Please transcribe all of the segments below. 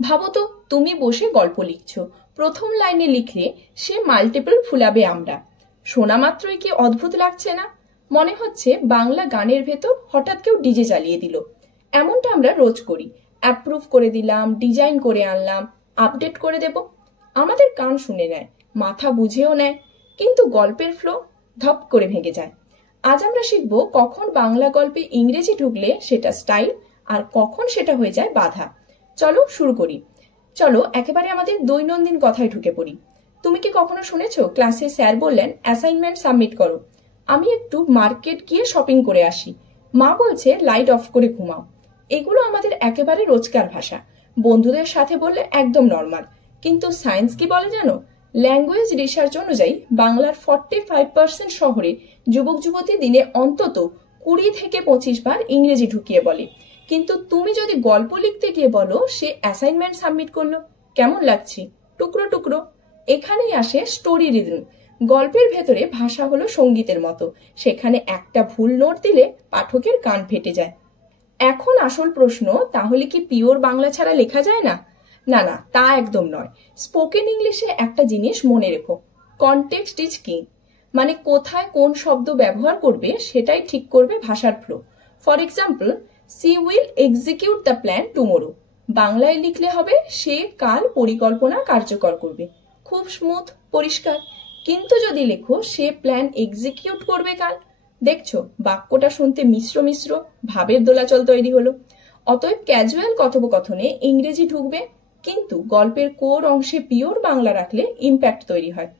ভাবো তো, তুমি বসে গল্প লিখছো, প্রথম লাইনে লিখলে সে মাল্টিপল ফুলাবে আমরা। শোনা মাত্রই কি অদ্ভুত লাগছে না? মনে হচ্ছে বাংলা গানের ভেতর হঠাৎ কেউ ডিজে চালিয়ে দিল। এমনটা আমরা রোজ করি, অ্যাপ্রুভ করে দিলাম, ডিজাইন করে আনলাম, আপডেট করে দেব। আমাদের কান শুনে নেয়, মাথা বুঝেও নেয়, কিন্তু গল্পের ফ্লো ধপ করে ভেঙে যায়। আজ আমরা শিখব কখন বাংলা গল্পে ইংরেজি ঢুকলে সেটা স্টাইল, আর কখন সেটা হয়ে যায় বাধা। চলো শুরু করি। চলো একেবারে আমাদের দৈনন্দিন কথায় ঢুকে পড়ি। তুমি কি কখনো শুনেছো ক্লাসে স্যার বললেন অ্যাসাইনমেন্ট সাবমিট করো, আমি একটু মার্কেট গিয়ে শপিং করে আসি, মা বলছে লাইট অফ করে ঘুমাও। এগুলো আমাদের একেবারে রোজকার ভাষা, বন্ধুদের সাথে বললে একদম নর্মাল। কিন্তু সায়েন্স কি বলে জানো? ল্যাঙ্গুয়েজ রিসার্চ অনুযায়ী বাংলার 45% শহরে যুবক যুবতী দিনে অন্তত 20 থেকে 25 বার ইংরেজি ঢুকিয়ে বলে। কিন্তু তুমি যদি গল্প লিখতে গিয়ে বলো সে অ্যাসাইনমেন্ট সাবমিট করলো, কেমন লাগছে? টুকরো টুকরো। এখানেই আসে স্টোরি রিদম। গল্পের ভেতরে ভাষা হলো সঙ্গীতের মতো, সেখানে একটা ভুল নোট দিলে পাঠকের কান ফেটে যায়। এখন আসল প্রশ্ন, তাহলে কি পিওর বাংলা ছাড়া লেখা যায় না? না না, তা একদম নয়। স্পোকেন ইংলিশে একটা জিনিস মনে রেখো, কনটেক্সট ইজ কিং। মানে কোথায় কোন শব্দ ব্যবহার করবে সেটাই ঠিক করবে ভাষার flow. For example, she will execute the plan tomorrow. বাংলায় লিখলে হবে সে কাল পরিকল্পনা কার্যকর করবে। খুব স্মুথ, পরিষ্কার। কিন্তু যদি লেখো সে প্ল্যান এক্সিকিউট করবে কাল, দেখছো বাক্যটা শুনতে মিশ্র মিশ্র, ভাবের দোলাচল তৈরি হলো। অতএব ক্যাজুয়াল কথোপকথনে ইংরেজি ঢুকবে, কিন্তু গল্পের কোর অংশে পিওর বাংলা রাখলে ইম্প্যাক্ট তৈরি হয়।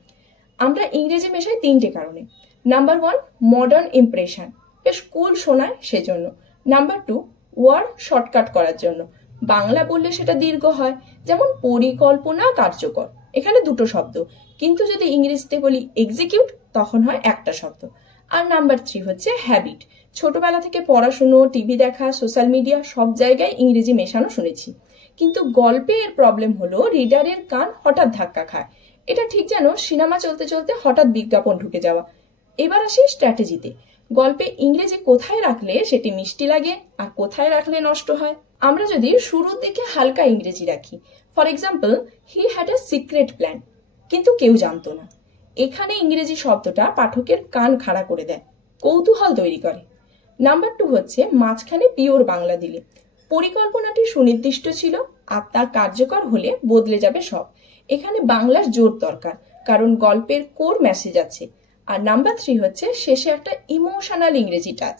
আমরা ইংরেজি মেশাই 3টে কারণে। নাম্বার 1, মডার্ন ইমপ্রেশন, বেশ কুল শোনায় সেজন্য। নাম্বার 2, ওয়ার্ড শর্টকাট করার জন্য। বাংলা বললে সেটা দীর্ঘ হয়, যেমন পরিকল্পনা কার্যকর, এখানে 2টো শব্দ, কিন্তু যদি ইংরেজিতে বলি এক্সিকিউট তখন হয় একটা শব্দ। আর নাম্বার 3 হচ্ছে হ্যাবিট। ছোটবেলা থেকে পড়াশুনো, টিভি দেখা, সোশ্যাল মিডিয়া সব জায়গায় ইংরেজি মেশানো শুনেছি। কিন্তু গল্পে এর প্রবলেম হলো রিডারের কান হঠাৎ ধাক্কা খায়। এটা ঠিক যেন সিনেমা চলতে চলতে হঠাৎ বিজ্ঞাপন ঢুকে যাওয়া। এবার আসি স্ট্র্যাটেজিতে। গল্পে ইংরেজি কোথায় রাখলে সেটি মিষ্টি লাগে আর কোথায় রাখলে নষ্ট হয়। আমরা যদি শুরুর দিকে হালকা ইংরেজি রাখি, for example, he had a secret plan, কিন্তু কেউ জানতো না, এখানে ইংরেজি শব্দটা পাঠকের কান খাড়া করে দেয়, কৌতূহল তৈরি করে। নাম্বার 2 হচ্ছে মাঝখানে পিওর বাংলা দিলে পরিকল্পনাটি সুনির্দিষ্ট ছিল আর তা কার্যকর হলে বদলে যাবে সব। এখানে বাংলার জোর দরকার, কারণ গল্পের কোর মেসেজ আছে। আর নাম্বার 3 হচ্ছে শেষে একটা ইমোশনাল ইংরেজি touch,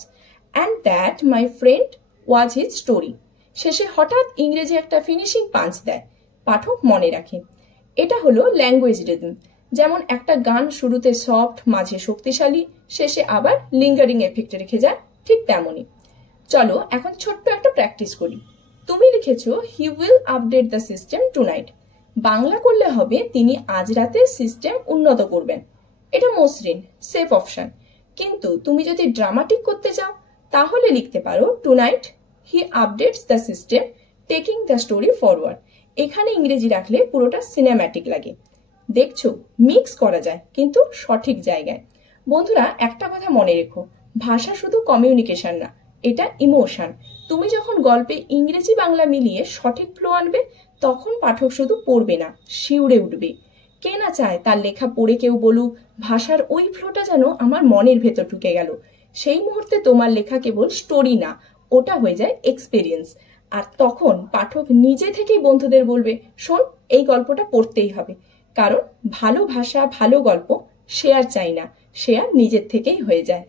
and that my friend was his story. শেষে হঠাৎ ইংরেজি একটা ফিনিশিং পাঞ্চ দেয়, পাঠক মনে রাখে। এটা হলো ল্যাঙ্গুয়েজ রিদম। যেমন একটা গান শুরুতে সফট, মাঝে শক্তিশালী, শেষে আবার লিঙ্গারিং এফেক্ট রেখে যায়, ঠিক তেমনই। চলো এখন ছোট্ট একটা প্র্যাকটিস করি। তুমি লিখেছো he will update the system tonight. Bangla করলে হবে তিনি আজ রাতে সিস্টেম উন্নত করবেন। এটা মসৃণ, সেফ অপশন। কিন্তু তুমি যদি ড্রামাটিক করতে চাও তাহলে লিখতে পারো tonight he updates the system taking the story forward. এখানে ইংরেজি রাখলে পুরোটা সিনেম্যাটিক লাগে। দেখছো, মিক্স করা যায় কিন্তু সঠিক জায়গায়। বন্ধুরা, একটা কথা মনে রেখো, ভাষা শুধু কমিউনিকেশন না, এটা ইমোশন। তুমি যখন গল্পে ইংরেজি বাংলা মিলিয়ে সঠিক ফ্লো আনবে, তখন পাঠক শুধু পড়বে না, শিউরে উঠবে। কে না চায় তার লেখা পড়ে কেউ বলুক, ভাষার ওই ফ্লোটা যেন আমার মনের ভেতর ঢুকে গেল। সেই মুহূর্তে তোমার লেখা কেবল স্টোরি না, ওটা হয়ে যায় এক্সপিরিয়েন্স। আর তখন পাঠক নিজে থেকেই বন্ধুদের বলবে, শোন, এই গল্পটা পড়তেই হবে। কারণ ভালো ভাষা, ভালো গল্প শেয়ার চাই না, শেয়ার নিজের থেকেই হয়ে যায়।